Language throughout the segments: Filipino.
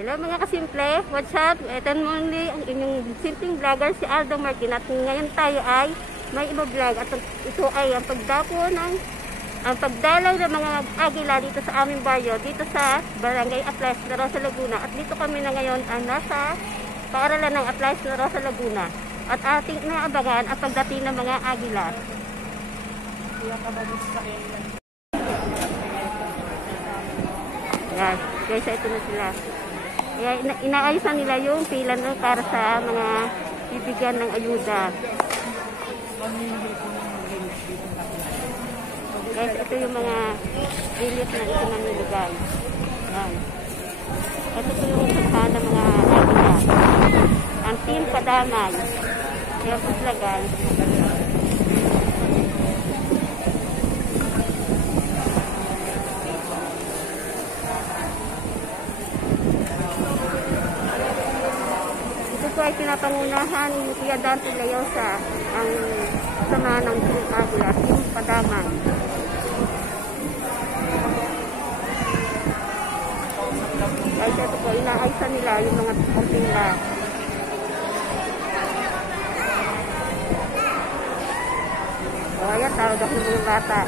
Hello mga kasimple, what's up? Ito muli ang inyong simpleng vlogger si Aldo Martin at ngayon tayo ay may iba-vlog at ito ay ang pagdalaw ng mga agila dito sa aming baryo, dito sa Barangay Atlas na Rosa Laguna. At dito kami na ngayon ay nasa paaralan ng Atlas na Rosa Laguna at ating inaabangan ang pagdating ng mga agila. Yan, guys, ito na sila. Kaya inaayusan nila yung pila para sa mga bibigyan ng ayuda. Guys, ito yung mga relief na ito namimigay. Yan. Ito po yung usahan ng mga agila. Ang team Padamay. Kaya po sila guys. Ay pinapangunahan ni Kuya Dante Layosa ang sama ng Team Agila, Team Padamay. Guys, ito po, inaayusan nila yung mga pila. O, ayan, tawag ako ng mga bata.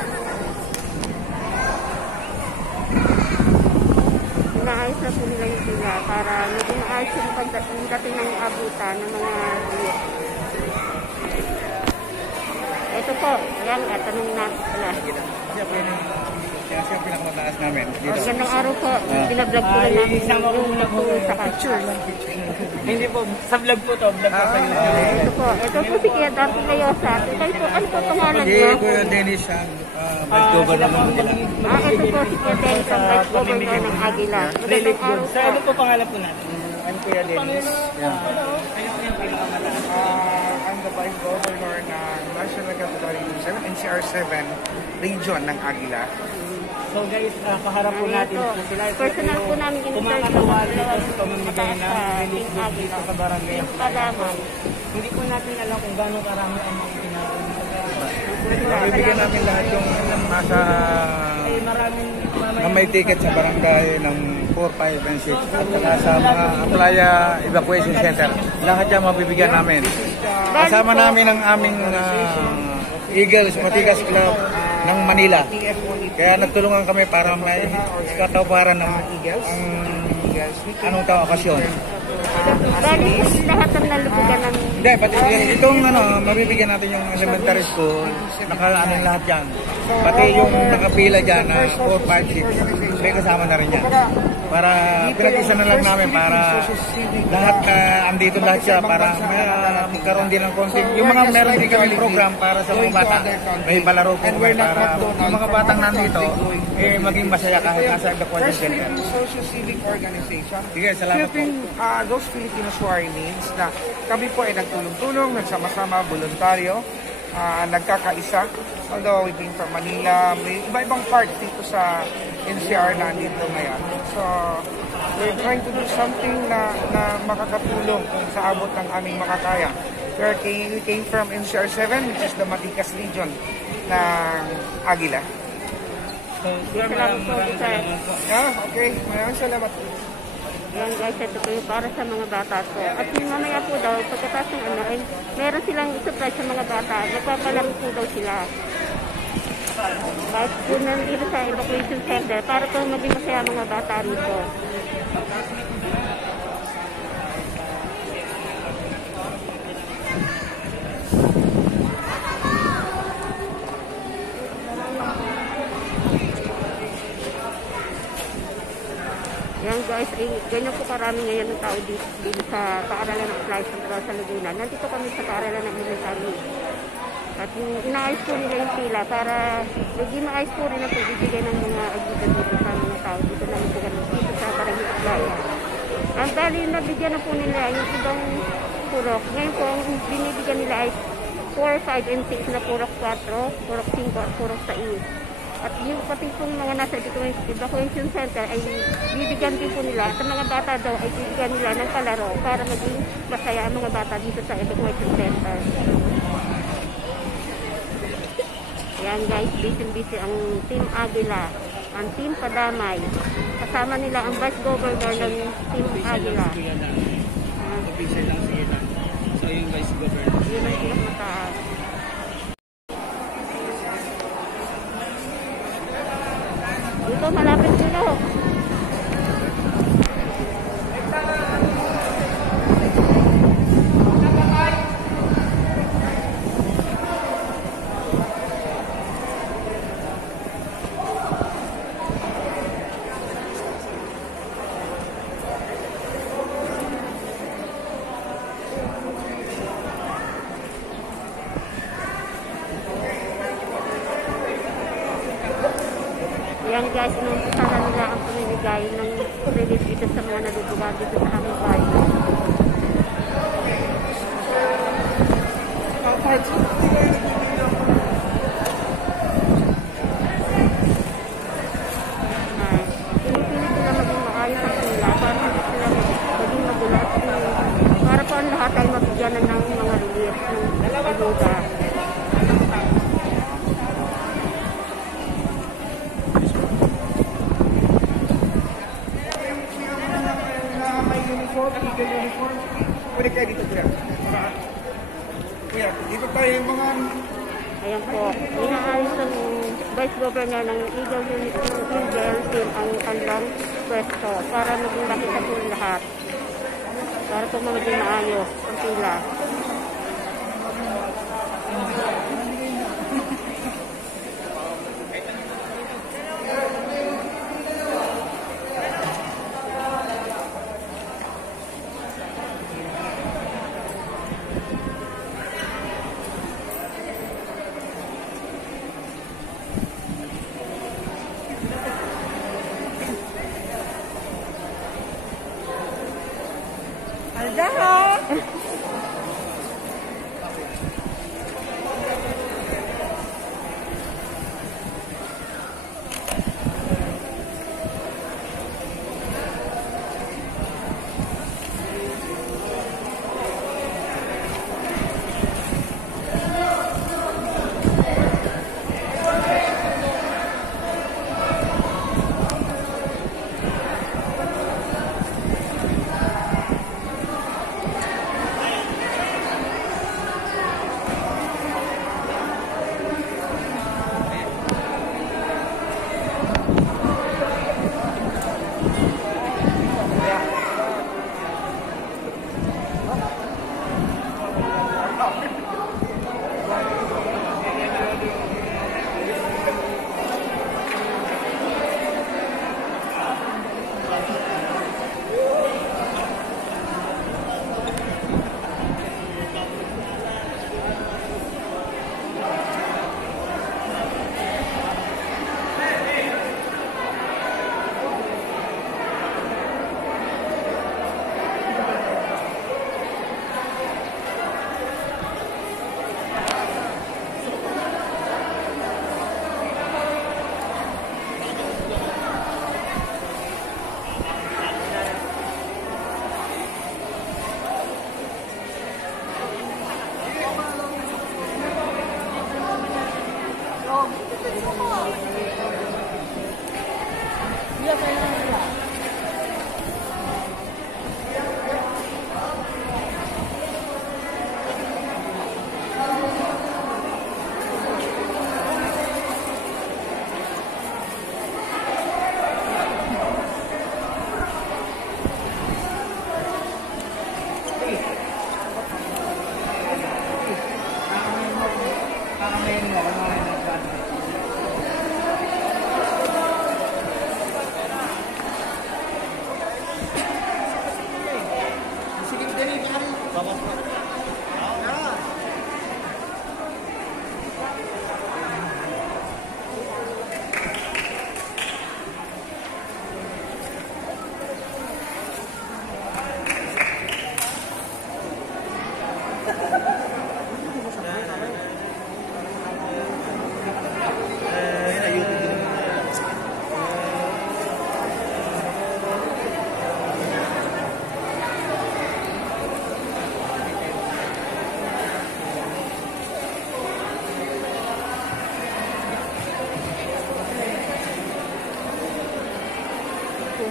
Inaayos na po nila yung pila para maging maayos yung pagdating ng abutan ng mga liit. Ito po, yan, tanong natin pala. Siya pinakamataas namin. Gandang araw po, binablog po lang namin yung nagtulong sa culture. Hindi po, sa vlog po to, vlog po kayo. Ito po si Kuya Dante Layosa. Kayo po, ano po pangalan niyo? Kuya Dennis ang vice governor ng Agila. Ito po si Kuya Dennis ang vice governor ng Agila. Magandang araw po. Sa ano po pangalan po natin? I'm Kuya Dennis. I'm the vice governor ng National Category 7, NCR 7 region ng Agila. So guys, kaharap po natin po sila. Personal po namin yung kumakatawa dito sa pamamigay ng relief goods dito sa barangay. Hindi po natin alam kung gaano karami ang mga ginagawa. Bibigyan namin lahat yung nasa na may ticket sa barangay ng 4, 5, and 6 at saka sa mga Playa Evacuation Center. Lahat yan mabibigyan namin. Kasama namin ang aming Eagles Matigas Club ng Manila. Kaya nagtulungan kami para may katawaran ng anong okasyon. Bali lahat ng nalubugan ng... Hindi, pati itong mabibigyan natin yung elementary school, nakaano lahat yan. Pati yung nakapila dyan na 4, 5, 6, may kasama na rin yan. Para pinag-isa na lang namin para lahat andito lahat siya para magkaroon din ng konti. Yung mga meron din kami program para sa mga bata. May palaro po kami para yung mga batang nandito maging masaya kahit nasa Evacuation Center. Social Civic Organization. Sige, salamat po. Those Filipinos who are in needs na kami po ay nagtulong-tulong, nagsama-sama, voluntaryo, nagkakaisa. Although we came from Manila, may iba-ibang parts dito sa NCR na dito ngayon. So, we're trying to do something na makakatulong sa abot ng aming makakaya. We came from NCR 7, which is the Matigas region ng Agila. Salamat po, sir. Okay, maraming salamat po. Yan guys, ito po yung para sa mga bata po. At yung mamaya po daw, pagkatapos ng ay meron silang supply sa mga bata. Nagpapalaro po daw sila. Kahit po nandito sa evacuation center, para po maging masaya mga bata rito. Yan guys, ay ganyan po karami ngayon ng tao dito sa paaralan ng Atlas ng Rosa Laguna. Nandito kami sa paaralan ng Elementary. At inaayos po nila yung pila para maging maayos po rin ang pagbibigay ng mga ayuda dito sa mga tao. Dito na dito sa Barangay Atlas. Ang bali nabigyan na po nila yung ibang purok. Ngayon po, ang binibigyan nila ay 4, 5, and 6 na purok 4, purok 5, purok 6. At yung pati pong mga nasa evacuation center ay bibigyan din po nila. Sa mga bata daw ay bibigyan nila ng palaro para maging masaya ang mga bata dito sa evacuation center. Yan guys, busy ang Team Agila. ang Team Padamay. Kasama nila ang Vice Governor ng Team Aguila. Official lang sila. So yung Vice Governor. Yun ang pinakamataas. Dito malapit sila. Yan guys, inumpisa na nila ang pamimigay ng relief dito sa mga naduduga dito sa aming bahay. Pinipilit sila maging maayos ang sila para hindi sila maging magulat. Para po ang lahat ay mabigyan ng mga relief ng ayuda. Eagle uniform. Pwede kayo dito, kuya. Kuya, dito tayo yung mga... Ayan po, inaayos ng Vice Governor ng Eagle Team ang kanilang pwesto para maging makita po lahat. Para po maging maayos ang pila.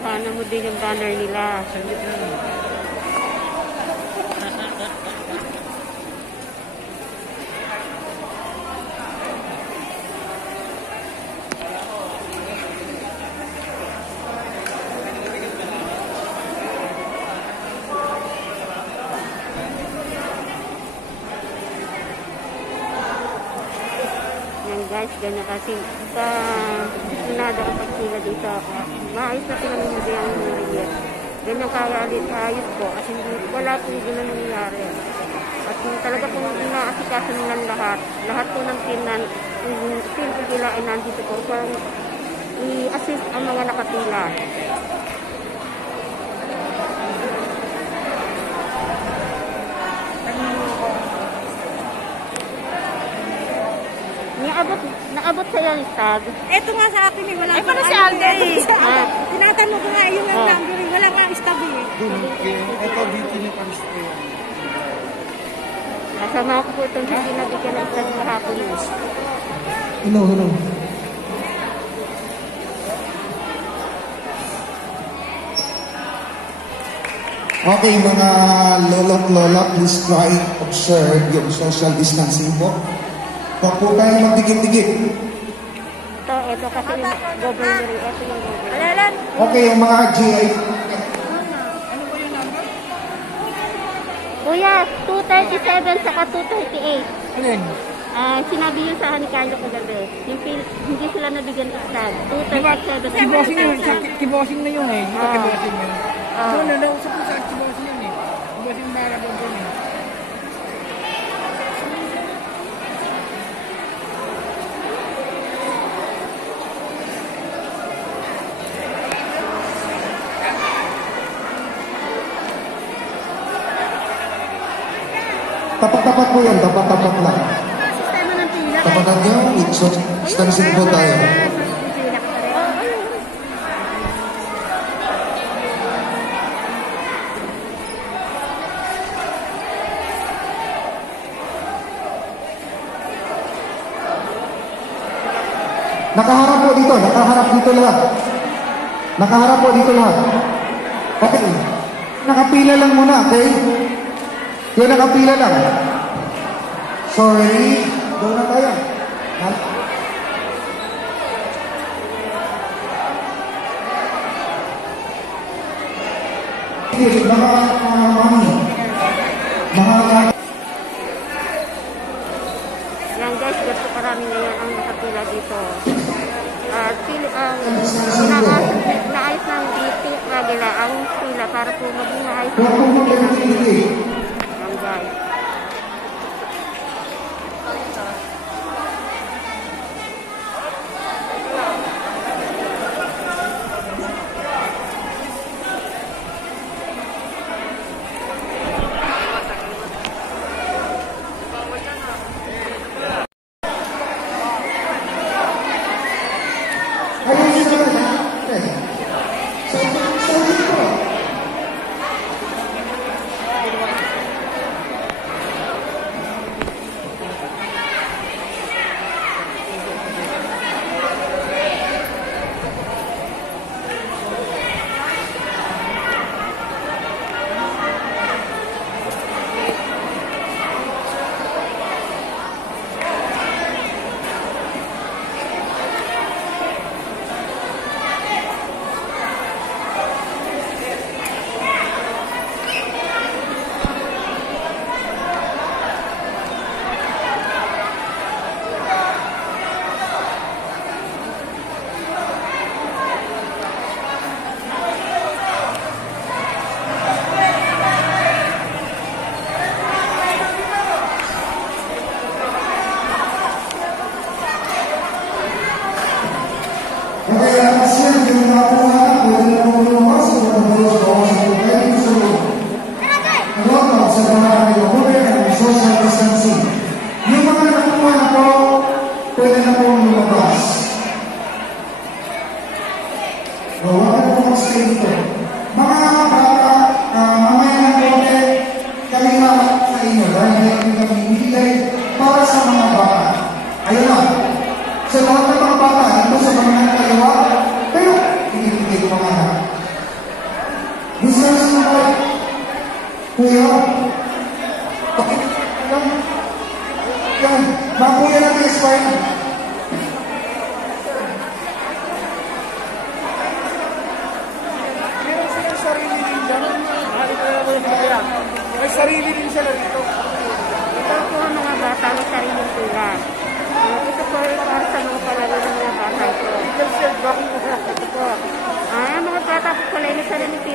Kuhanan mo din yung banner nila. Yan guys, ganyan kasi sa sinada ang pagpila dito. Maayos na sila ng mga yung Meridian. Ganyan kaya ayos po kasi wala po yung gano'n nangyayari. At talaga po inaasikaso nilang lahat po ng team nila ay nandito po para i-assist ang mga nakapila. Naabot sa'yo yung tag. Ito nga sa akin eh, wala. Ay, para si Alde eh. Tinatanong ko nga yung number eh, wala nga stab eh. Ito, dito niyo pa gusto yun. Kasama ko po itong hindi nabigyan ng tag kahapon yun. Hello. Okay, mga lolo't lola, please try observe yung social distancing po. Huwag po tayo magdikit-dikit. Ito kasi yung governor, ito yung governor. Okay, yung mga GI. Kuya, 237 saka 238. Alin? Sinabi yun sa ni Carlo kagabi. Hindi sila nabigyan ng tag. Diba, 237. kibosing na yun eh. Diba Ah. kibosing yun? Nausap ko sa kibosing yun eh. Kibosing para doon doon eh. Tapat-tapat po yan, tapat-tapat lang. Sistema ng pila. Tapatan nyo, distancing po tayo. Nakaharap po dito lahat. Nakaharap po dito lahat. Okay. Nakapila lang muna, okay? Yung nakapila lang. Sorry. Doon na tayo. Yan guys, gato karami ngayon ang nakapila dito. Naayos ng DT nila ang pila para po maging naayos ng pila. Yan guys.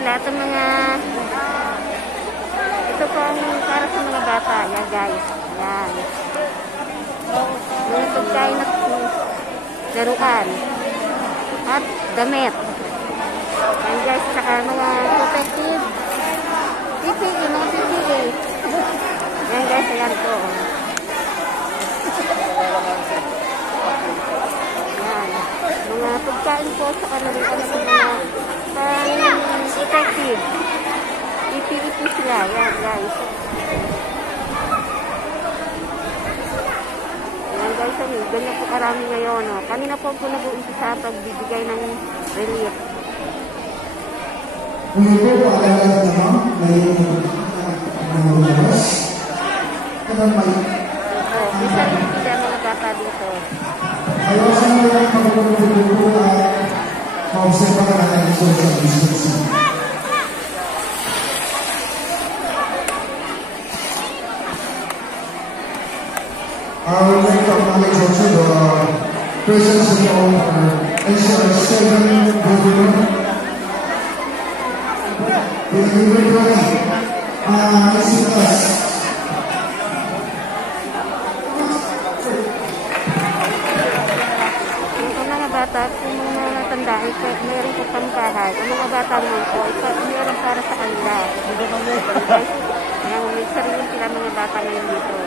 lahat ng mga ito po ang para sa mga bata. Yan guys. Yan. Mga pagkain at laruan. At damit. Yan guys. Saka mga protective PPE. Mga PPE. Yan guys. Ayan po. Yan. Mga pagkain po sa kalaruan ng mga protective. PPE sila. Yan guys. Yan guys. Ganyan po karami ngayon. No? Kanina po nag-uumpisa sa pagbibigay ng relief. Ngayon po, pag-alas naman, may lumabas. Isa rin sila mga bata dito. Ayawasan mo lang pag-uululo at ma-observe ka natin ang social distancing. I would like to acknowledge also the presence of our SR7 governor. The University assist us. Ang mga bata, kung mga tanda, mayroon po pang bahay. Ang mga bata naman po, mayroon para sa kanila. Kaya may sarili sila mga bata ngayon dito.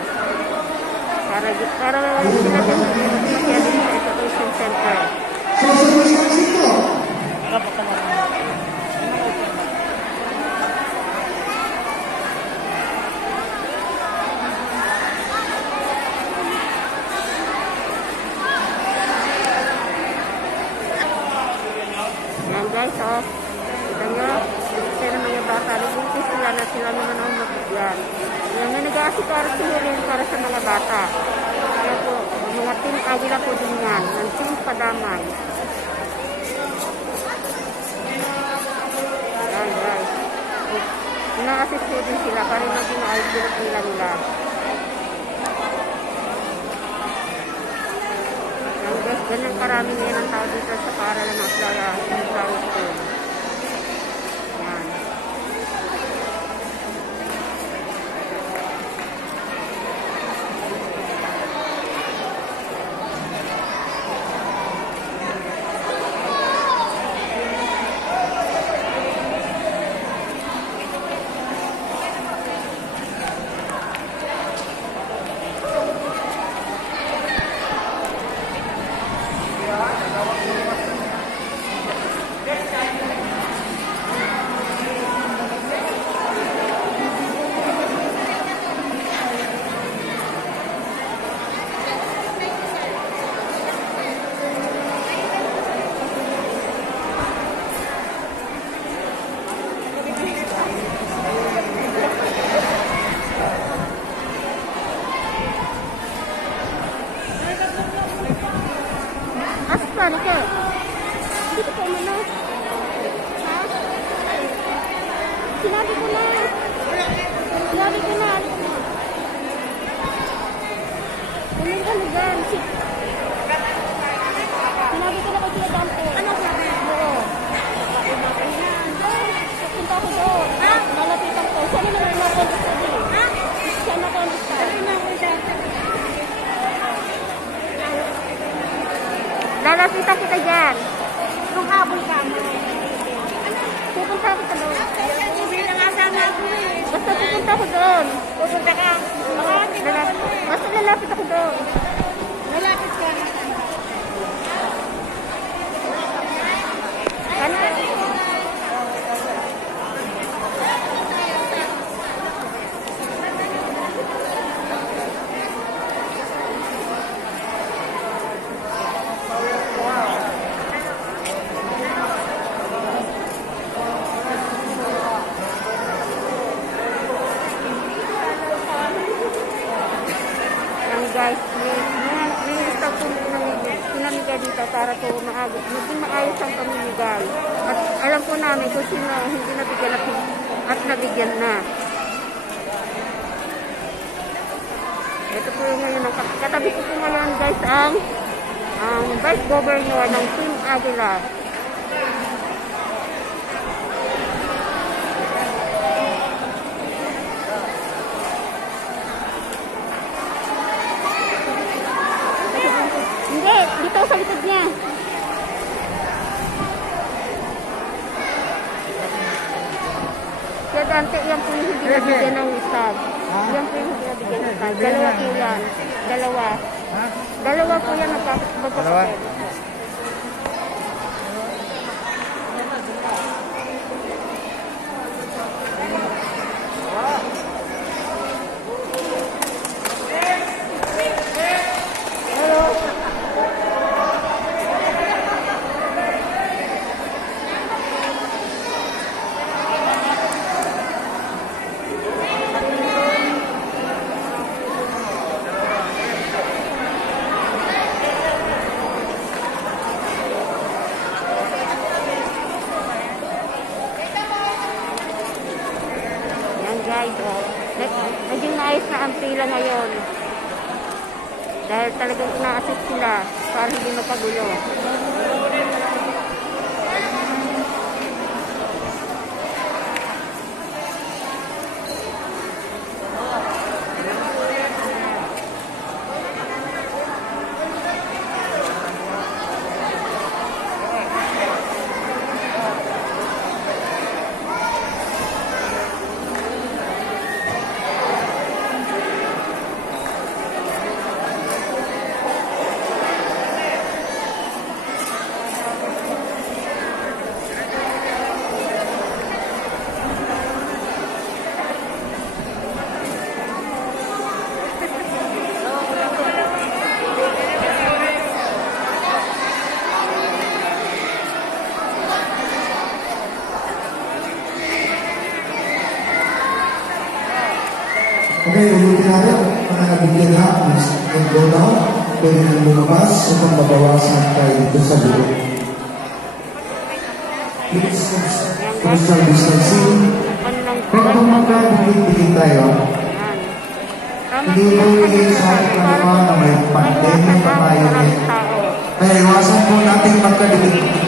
Para sila din masyadong sa education center. Social distancing po. Yan guys, oh. Kita nyo, pero mga bata, nabuntis sila na sila naman ang mabigyan. Yung nag-aasikaras sila rin para sa mga bata. Kaya po, mga team Agila po din yan, ng team Padamay. Yan guys. Ina-assist po din sila para maging ayos nila. Yan guys, ganyan karami ngayon ang tao dito sa paaralan ng Aslaya Military School. Yan. Paano ka? Dito ka muna. Ha? Sinabi ko na. Sinabi ko na. Uling ka lugan. Sinabi ko na kay Tia Dante. Ano sabi? Oo. Punta ko doon. Ha? Malapitan ko. Sana naman na-contact ko. Ha? Sana na-contact ko. Sana na-contact ko. Lalapitan kita dyan. Nung habol ka mo. Pupunta ako sa doon. Hindi na kasama ako eh. Basta pupunta ako doon. Pupunta ka. Basta lalapit ako doon. Lalapit ka. Ano? Guys, may stock po pinamigay dito para po maging maayos ang pamimigay. At alam po namin kung sino hindi nabigyan at nabigyan na. Ito po ngayon, katabi ko po ngayon guys ang Vice Governor ng Team Agila. Dito sa likod niya. Kaya Dante, yan po yung hindi nabigyan ng stab. Yan po yung hindi nabigyan ng stab. Dalawa po yan. Dalawa. Dalawa po yan magpapapapel. Guys, naging maayos na ang pila ngayon dahil talagang ina-assist sila para hindi mapagulo. Okay, ulitin natin. Mga nabigyan na, please go down. Pwede nang lumabas upang mabawasan tayo dito sa bulo. Please, social distancing. Huwag kung magkabigit-bigit tayo. Hindi mo hingin sa ating kanwa na may pandemya pa tayo rin. Kaya iwasan po natin magkabigit-bigit.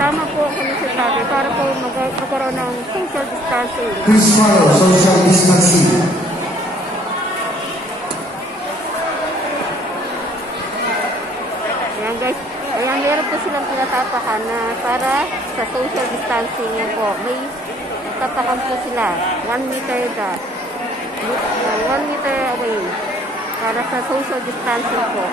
Tama po ang sinasabi para po magkaroon ng social distancing. Please follow social distancing. Ayan guys, ayan meron po silang pinatapakan na para sa social distancing yun po. May tapakan po sila, 1 meter da. 1 meter away para sa social distancing po.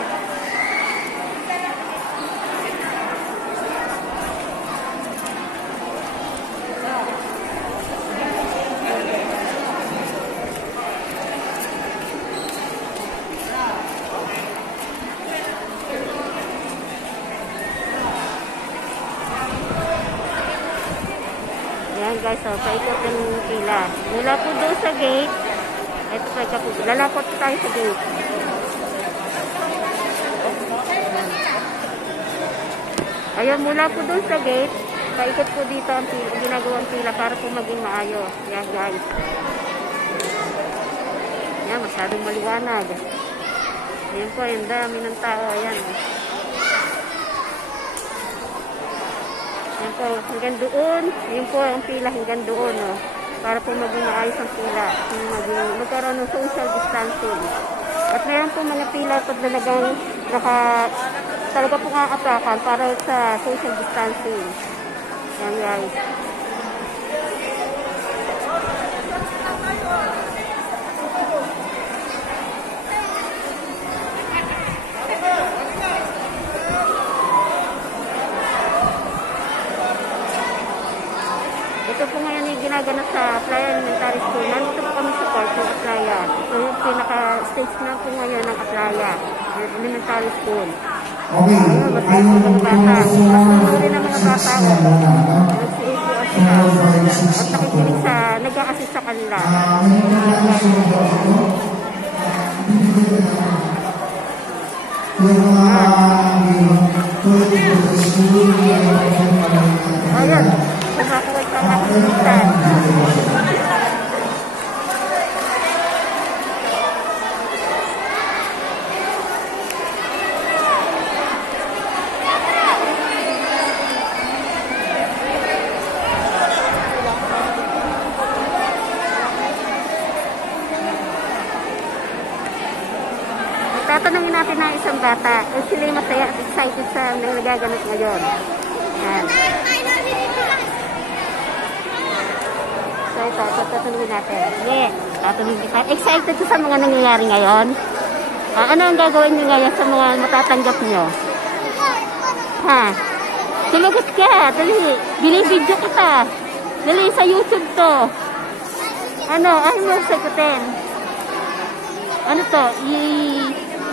Ayan guys, so paikot yung pila. Mula po doon sa gate, ito pa po, lalakot tayo sa gate. Ayan, mula po doon sa gate, paikot po dito ang ginagawang pila para po maging maayos. Ayan guys. Ayan, masyadong maliwanag. Ayan po, ayan dami ng tao. Ayan. Yan po, hanggang doon. Yan po ang pila hanggang doon. Oh, para po maging maayos ang pila. Magkaroon ng social distancing. At mayroon po mga pila po talagang talaga po aatakan para sa social distancing. Yan guys. Ito po ngayon yung ginaganap sa Aplaya Elementary School. Nandito po kami sa court ng Aplaya. So yung pinaka-stage na po ngayon ng Aplaya Elementary School. Okay, ayun, ayun po mga bata. Masuri ng mga bata ko. At nakikinig sa, nag-a-assist sa kanila. Ayan. Kumakuha sa kapitan. mga isang bata. Eh, sila yung masaya at excited sa nagaganap ngayon. Yan. So ito, tatanungin natin. Yeah, tatanungin kita. Excited ka sa mga nangyayari ngayon? Ano ang gagawin niyo ngayon sa mga matatanggap niyo? Ha? Sumagot ka, dali. Binibidyo kita. Dali, sa YouTube to. Ano, ayaw mo sagutin. Ano to?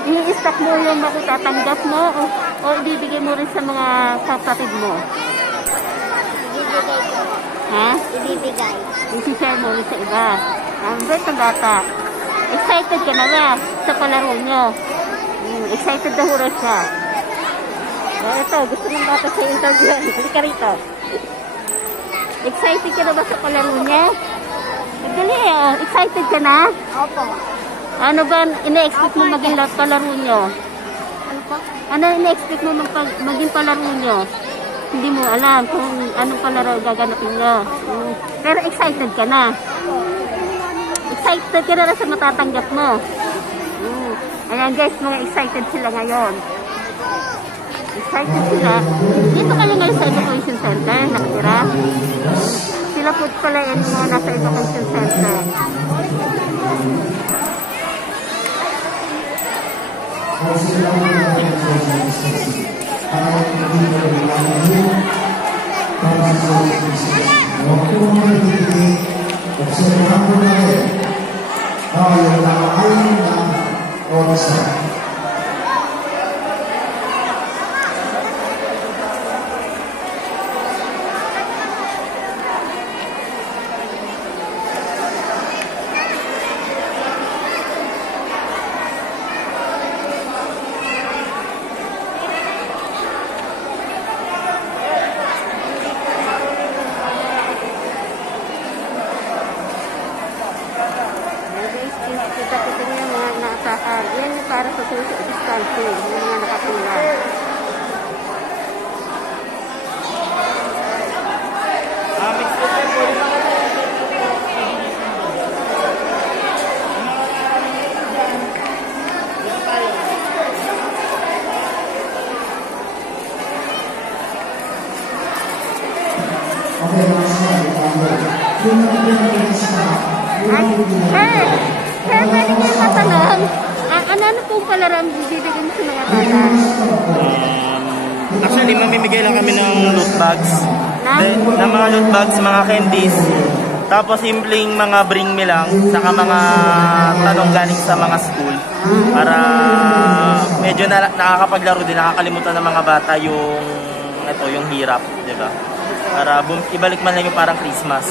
I-stock mo yung makitatanggap mo o ibibigay mo rin sa mga kapatid mo? Ha? Ibibigay. I-share mo rin sa iba. Ang bait ng bata. Excited ka na ba sa palaro nyo? Excited na hura siya. Ito, gusto ng bata sa interview. Halika rito. Excited ka na ba sa palaro niya? Dali, excited ka na? Opo. Ano ba ina-expect mo maging palaro nyo? Ano po? Ano ina-expect mo maging palaro nyo? Hindi mo alam kung anong palaro gaganapin nyo. Pero excited ka na? Excited ka na sa matatanggap mo? Ayan guys, mga excited sila ngayon. Excited sila. Dito kayo ngayon sa Education Center, nakatira. Sila po pala yung mga nasa Education Center. Kita-kita niyo yung mga naasahan. Yan yung para sa social distancing, yung mga nakapila. Pwede niyo matanong, ano pong palaram bibigyan mo sa mga bata? Actually, mamimigay lang kami ng loot bags. Ng mga loot bags, mga candies. Tapos simpleng mga bring me lang, saka mga tanong galing sa mga school. Para medyo nakakapaglaro din, nakakalimutan ng mga bata yung hirap, di ba? Para ibalik man lang yung parang Christmas.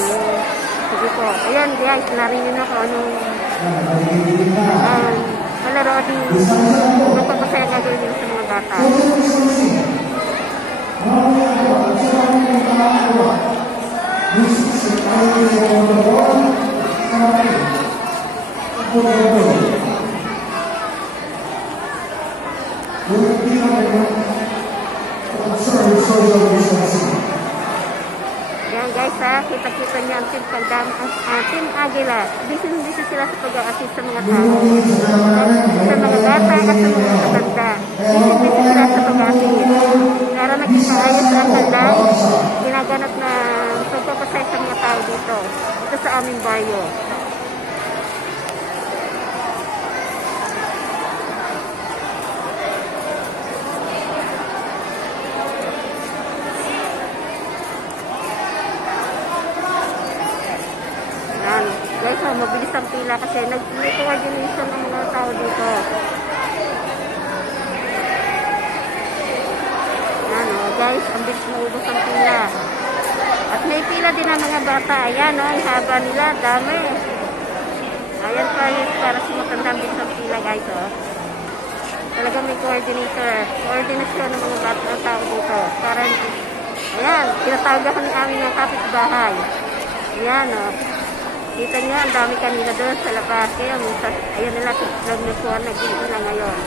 Sige po. Ayan guys, narinig na ko anong palaro din magpapasaya gagawin din sa mga bata. Ayan guys ha, kita-kita niyo ang Team Agila. Busy sila sa pag-a-assist sa mga tao. Sa mga bata at sa mga matanda. Busy sila sa pag-a-assist. Para naging maayos ang kandang ginaganap na pagpapasay sa mga tao dito. Ito sa aming baryo. Guys, mabilis ang pila kasi nag-coordination ng mga tao dito. Ayan guys, ang bilis maubos ang pila. At may pila din ang mga bata. Ayan ang haba nila, dami. Ayan pa yun, para simatandang din sa pila guys. Talaga may coordination ng mga bata ng tao dito. Para, ayan, tinatawagahan namin ng kapitbahay. Ayan kita niyo, ang dami kanina doon sa labas. Kaya minsan, ayan nila, nagnakuha, nag-iina ngayon.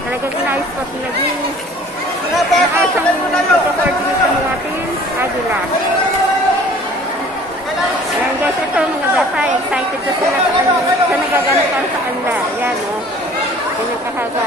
Talagang inayos po, naging naasang pagka-coordinate sa mga Team Agila. Ayan guys, ito mga bata, excited na sila sa nagaganap sa kanila. Ayan Ganyan kahaba.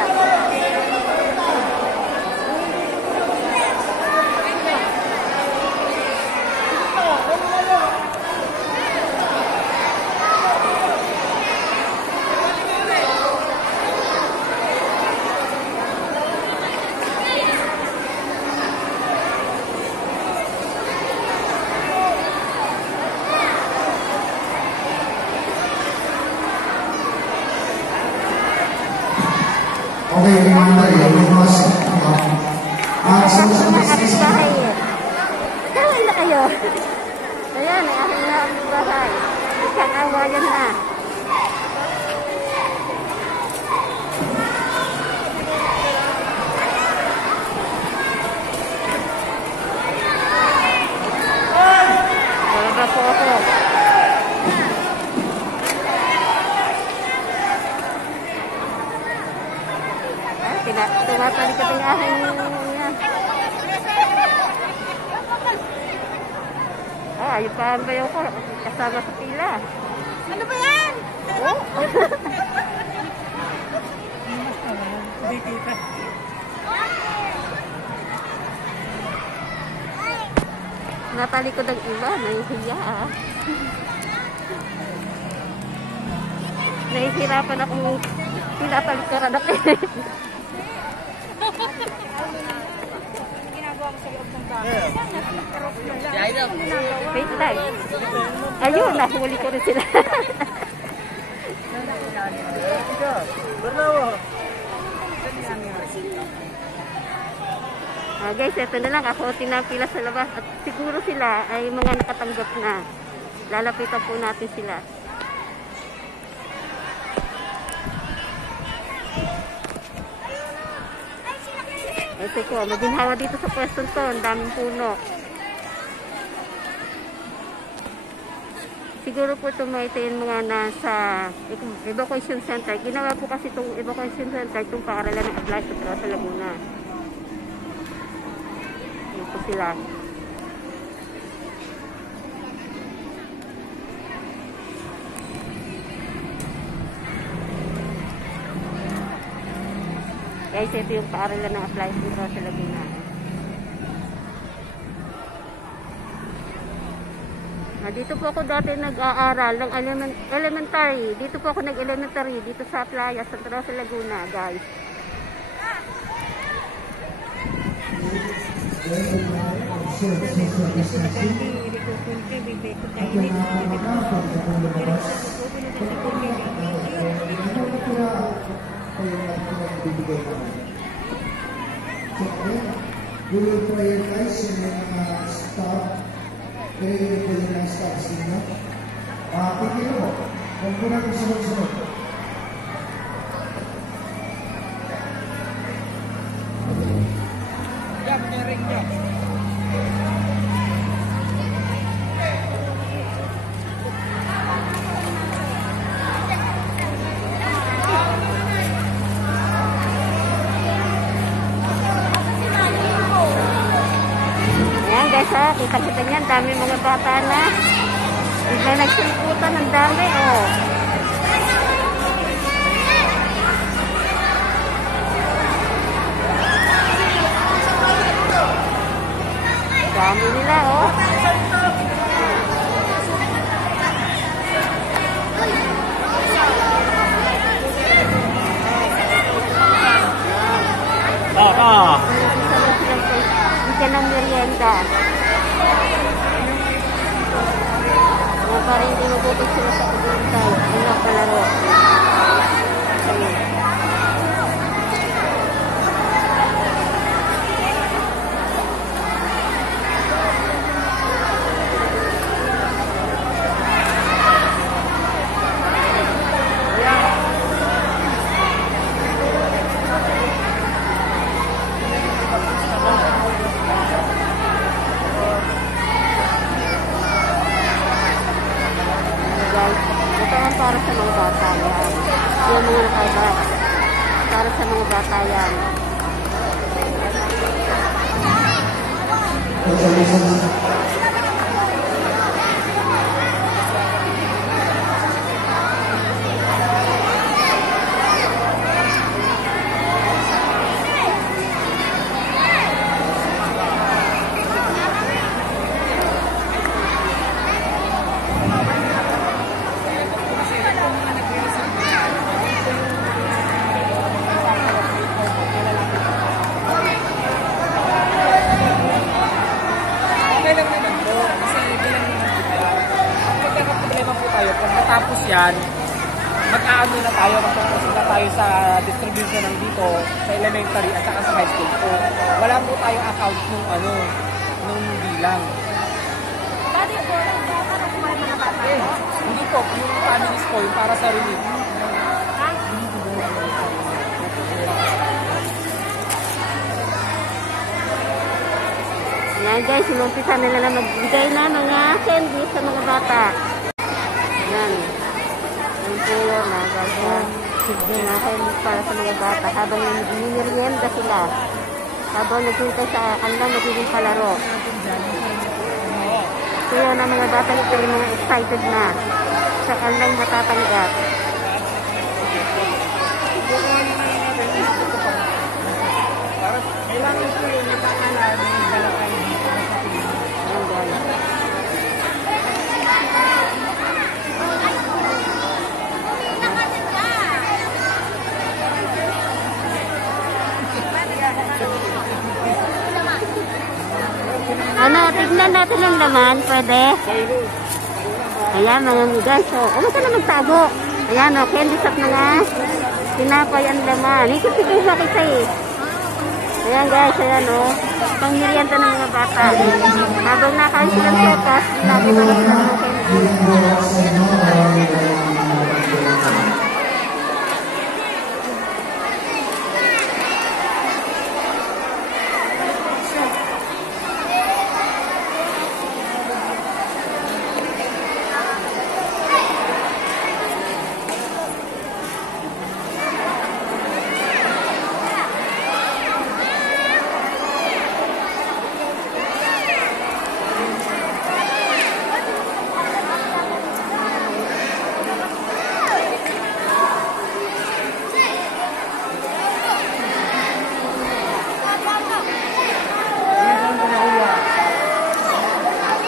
Okay, reminder, because social distancing. Bahay eh. Kawin na kayo. Ayan, ay aking na ang bahay. Isang awayan na. Talaga po ako. Tinatali ka ng aking niya. Ayun pa ang bayo ko. Kasama sa pila. Ano ba yan? Oh. Natali ko ng iba. Nahihiya ah. Nahihirapan akong tinatali ka rin ako. Ginagawa ko sa loob ng bahay. Wait lang. Ayun, nahuli ko rin sila. Guys, ito na lang. Ako tinapila sa labas. At siguro sila ay mga nakatanggap na. Lalapitan po natin sila. Ito ko, maginhawa dito sa pwesto to. Ang daming puno. Siguro po ito yung mga nasa evacuation center. Ginawa po kasi itong evacuation center itong paaralan ng Ablaye sa Laguna. Yan po sila. Guys, ito yung paaralan ng Ablaye sa Laguna. Dito po ako dati nag-aaral ng elementary. Dito po ako nag-elementary. Dito sa Playa, Santa Rosa, Laguna, guys. We will prioritize yung mga staff. Kaya yun po yung mga staffs ninyo. Tingin mo, kung po natin sunod-sunod. Kita-kita niyan, dami mga bata na. Bigla nagsimputan, ang dami, oh. Dami nila, oh. Bigyan ng merienda. Para hindi magutot sila sa pagkintay. Ang napalaro. Para sa mga bata yan. Yung mga nakaibat. Para sa mga bata yan. yan, mag-aano na tayo, mag-proceed na tayo sa distribution ng dito, sa elementary at saka sa high school po. Wala po tayong account nung bilang. Hindi po, yung families po, yung para sa relief. Yan guys, sinumpisa nila na magbigay na mga candy sa mga bata. Yan. Yan po yun na guys. Mga candy para sa mga bata. Habang minirienda sila. Habang naghintay sa kanilang magiging palaro. So yun ang mga bata nito yung mga excited na sa kanilang matatanggap. Kailangan po yung nakakala ng dala kayo dito na sa Pilipinas. Ano, tignan natin ang laman, pwede? Ayan, mga guys, so, huwag ka na magtago. Ayan, o, candy shop na nga. Tinapay ang laman. Ikot-ikot ba kita eh. Ayan guys, ayan o. Pang merienda ng mga bata. Habang nakain silang sopas, nakita na sila ng candy.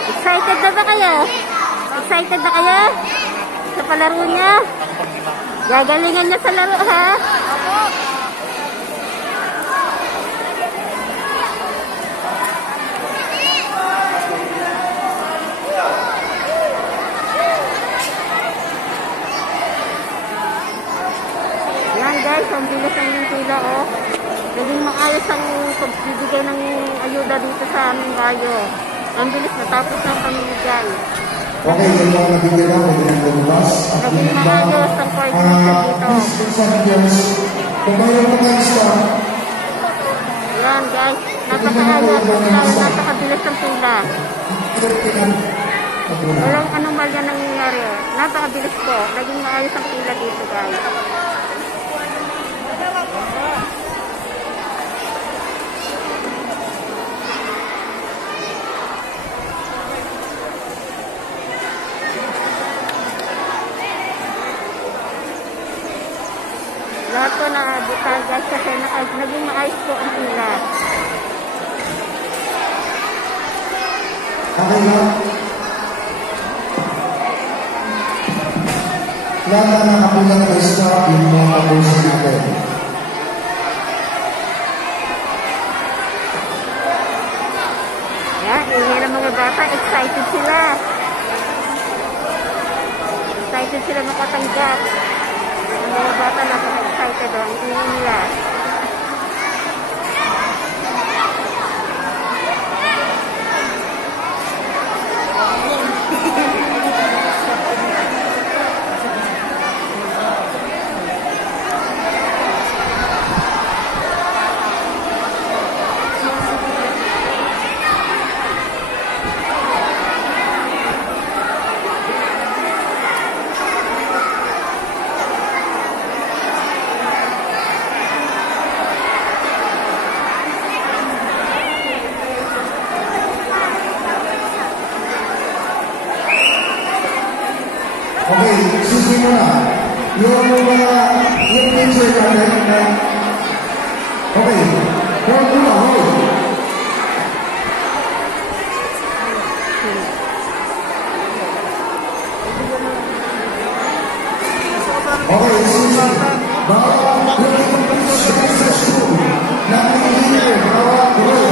Excited na ba kayo? Excited na kayo? Sa palaro niya? Gagalingan niya sa laro, ha? Yan guys, ang bilis ng tila, oh. Naging maayos ang pagbibigay ng ayuda dito sa aming bayo. Ang bilis natapos ng pamimigay. Okay, yung mga nabigyan ako ng lumabas. Naging maayos ang coordination dito. Kung mayroon pa kayo sa Yan guys, napakaayos. Napakabilis ng pila. Walang anomalya nangyayari. Napakabilis po. Naging maayos ang pila dito guys. Lahat po na abutan guys kasi naging maayos po ang pila. okay na. Lahat na nakapulang na stop yung mga kapusin natin. Yan, ingay ng mga bata, excited sila. Excited sila makatanggap. Ang mga bata napaka-excited o, ang ingay nila. Okay, susi mo na. Yung picture natin na... Okay, hold mo na, hold. Okay, susi. Bawang yung picture sa school. Nakikita, bawang roll.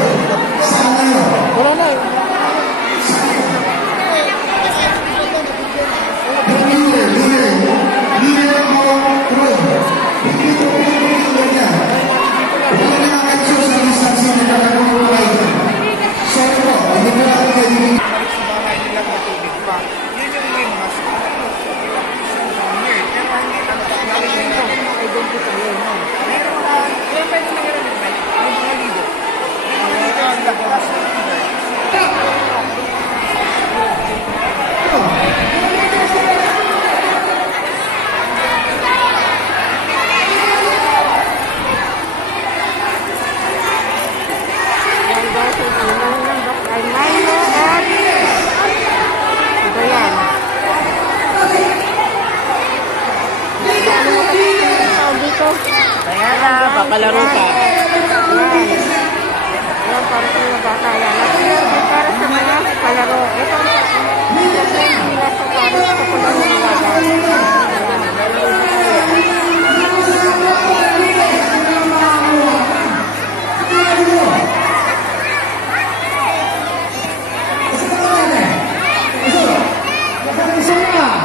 Saan na yun? Wala na eh. Leader. nakalaro pa. Yan, para sa mga bata yan. At yan, para sa mga kalaro. Ito ang nila sa para sa kulang mga bata.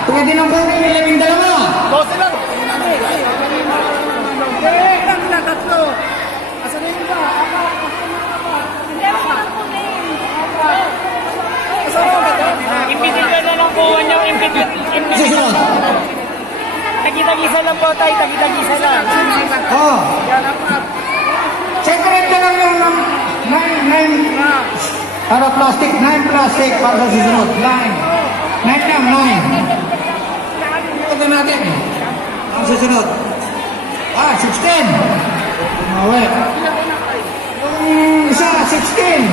Pwede nang pwede may 12. 12 lang. Tatlo. Asa na yun ba? Impidil na lang po yung impidil. Tagitagisa lang po tayo, tagitagisa lang. Oh. Separate na lang yung 9 para plastic, 9 plastic para sa susunod. 9 lang, 9. Ito natin. Ang susunod. 16. Mawet. Yung isa, 16.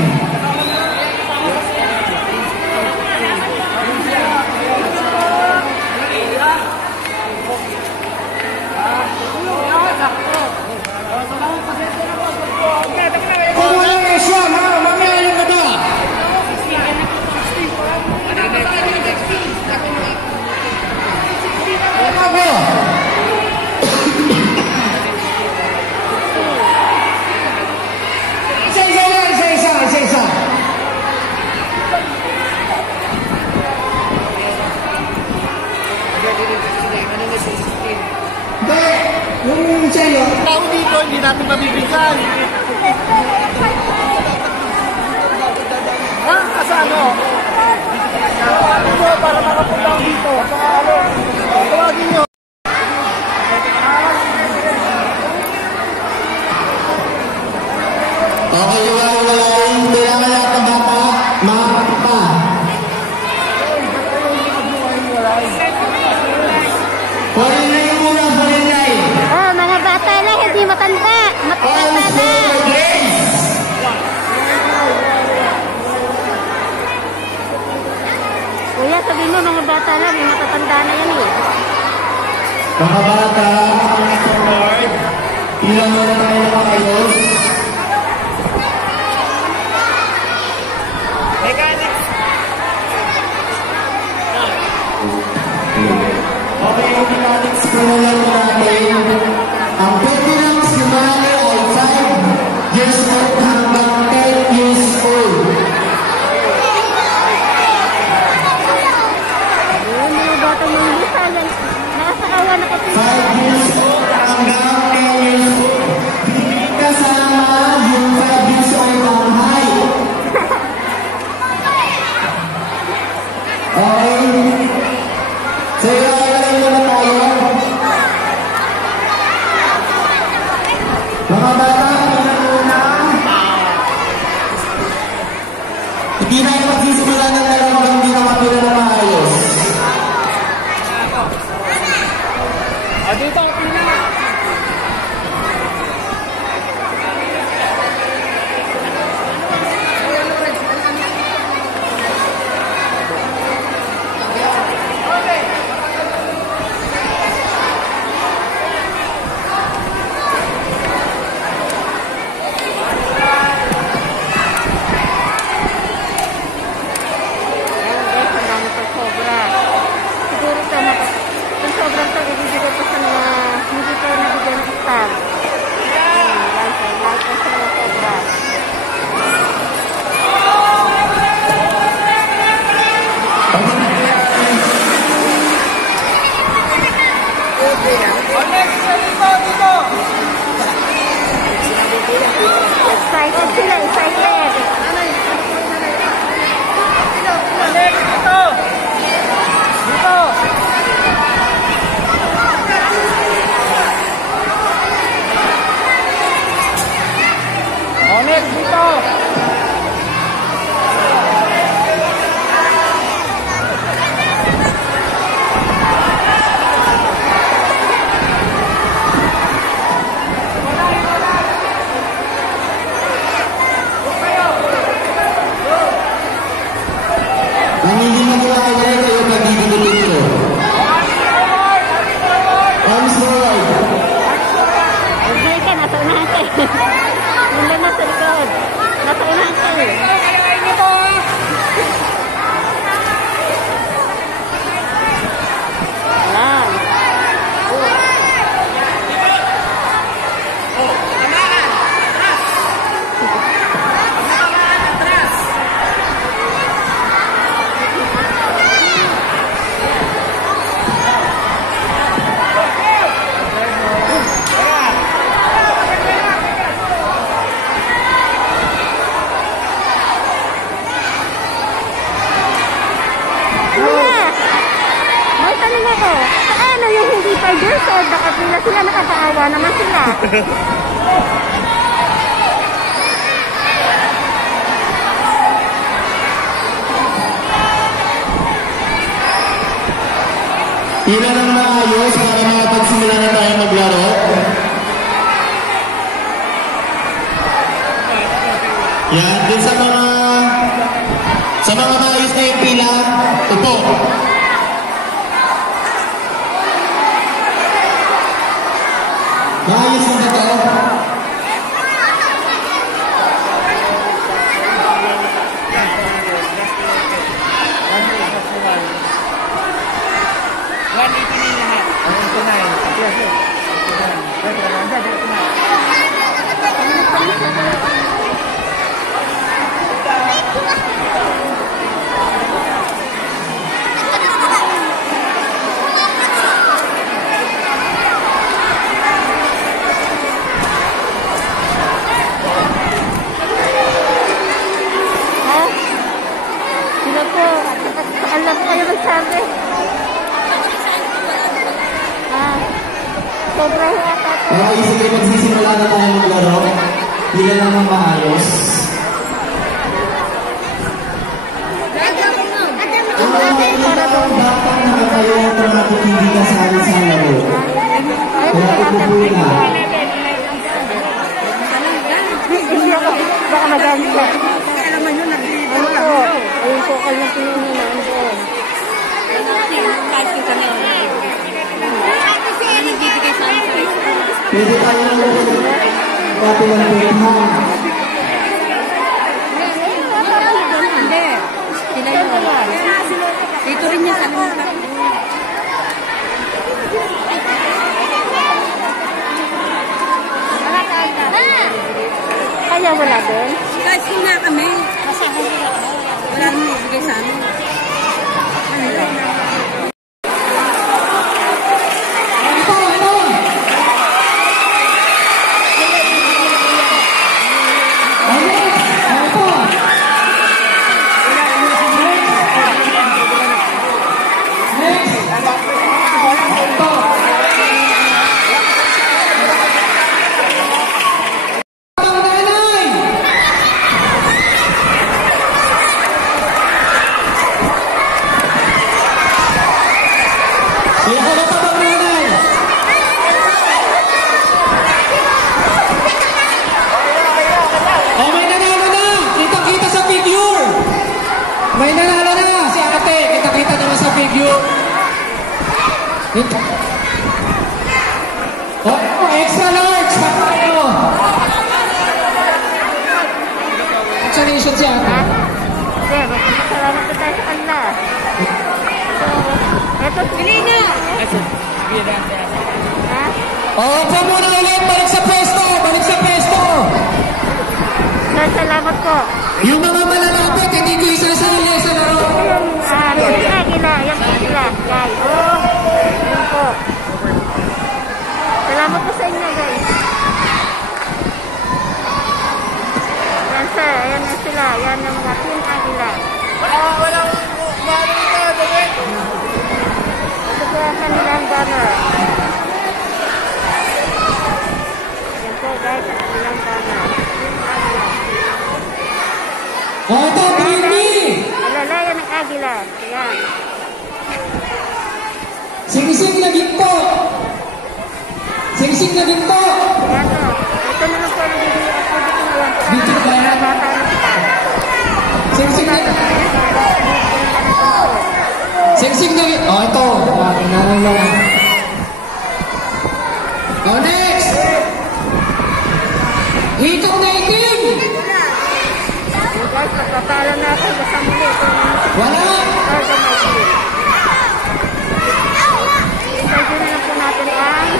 Kung walang esya, mamaya yung gaba. Ako. Isa-isa lang, isa-isa. Hindi, yung sa'yo. Tao dito, hindi natin mabibigyan. Ha? Asa ano? Para makapunta dito. Tawagin nyo. Okay, yung kailangan lahat ng bata, makakapa. Foreign muna, foreign. Oh, mga bata lang, hindi matanda. Matanda na. Kuya, sabihin mo, mga bata lang, may matatanda na yan eh. Mga bata, ilan mo na tayo na ayos? Okay, yung mechanics ko na lang natin. Ang pwede lang sumali ay 5 years old hanggang 10 years old. Ayun, mga bata ng lisa yan. Nakasakawa na kasi. 5 years old hanggang 10 years old. Hindi kasama yung 5 years old ang height. Okay? So, ilalagay muna tayo. Mga bata, muna. Hindi na yung magsisimula ng dalawang hindi na mapila na maayos. Dito ang pila. 65 years old, nakapila sila, nakakaawa naman sila. Ilan ang maayos para makapagsimula na tayo maglaro? Yan, din sa mga maayos na yung pila, upo. Maayos na ito. Sila po, alam ko kayo magsabi. Sobrang hata po. Okay, sige, magsisimula na tayo maglaro. Pila lang ang maayos. Para doon. Dapat nakatayo para matutindi ka sa laro. Kaya upo na. Hindi ako, baka magamit ka. Ano po? Ayun po, kanyang pinununan doon. Pwede tayo dati ng pwedhan. Hindi. Sila yun. Dito rin niya sa lupa. Kaya wala din? Guys, kung nga kami. Wala rin ibigay sa amin. May nanalo na si ate. Kita-kita naman sa video. Oh, extra large. Paano? Vaccination si ate. Hindi, magpapasalamat na tayo sa kanila. So, eto sila na. Ha? Upo muna ulit. Balik sa pwesto. Balik sa pwesto. Salamat po. Yung mga malalapit, hindi ko isasali sa laro. Yung agila, yan po sila. Guys, yun po. Salamat po sa inyo, guys. Yan sir, ayan na sila. Yan yung mga team agila. Walang umarita, Dawit. Ito po ang kanilang banner. Yan po guys, ang kanilang banner. Team agila. Ito, bring me! Alalayan ng agila. Yan. Singsing na ginto! Singsing na ginto! Yan o. Ito na lang po ang video activity ngayon. Video ba yan? Bata na kita. Singsing na Singsing na ginto! Oh, ito. Tingnan lang. Oh, next! Hitong na itim! Guys, magpapala na ako. Basta muli ito. Wala! Interview na lang po natin ang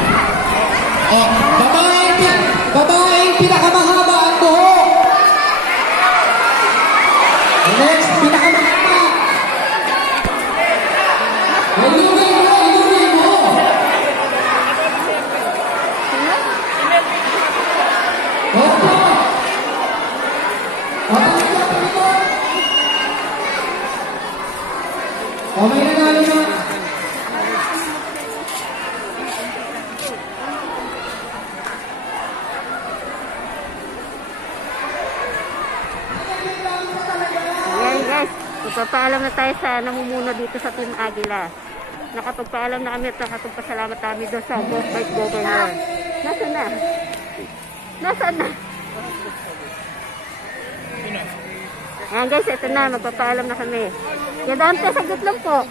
Oh, babaeng pinakamahaba ang buhok. Next, pinakamahaba. Ilugay mo. Opo. Oh, may nanalo na. Magpapaalam na tayo sa namumuno dito sa Team Agila. Nakapagpaalam na kami at nakapagpasalamat kami doon sa Vice Governor. Nasaan na? Nasaan na? Ayan guys, ito na. Magpapaalam na kami. Yan dante, saglit lang po.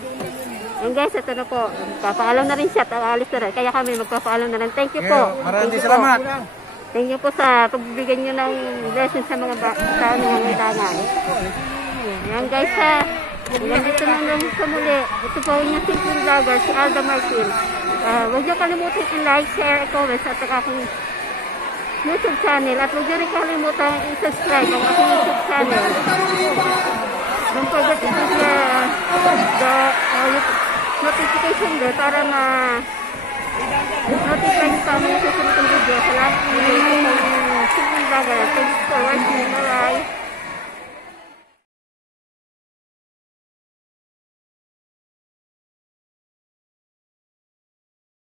Ayan guys, ito na po. Magpapaalam na rin siya. Alis na rin. Kaya kami magpapaalam na rin. Thank you po. Maraming salamat. Thank you po sa pagbibigyan nyo ng blessing sa mga tao na nangailangan. Ayan guys ha. Ayan dito na lang sa muli. Ito po yung simple vlogger, si Alda Martin. Huwag nyo kalimutan i-like, share, comment sa aking YouTube channel. At huwag nyo rin kalimutan i-subscribe ang aking YouTube channel. Don't forget to click the notification bell para notify sa mga susunod ng video. Salamat po sa simple vlogger. Thanks for watching. Bye-bye.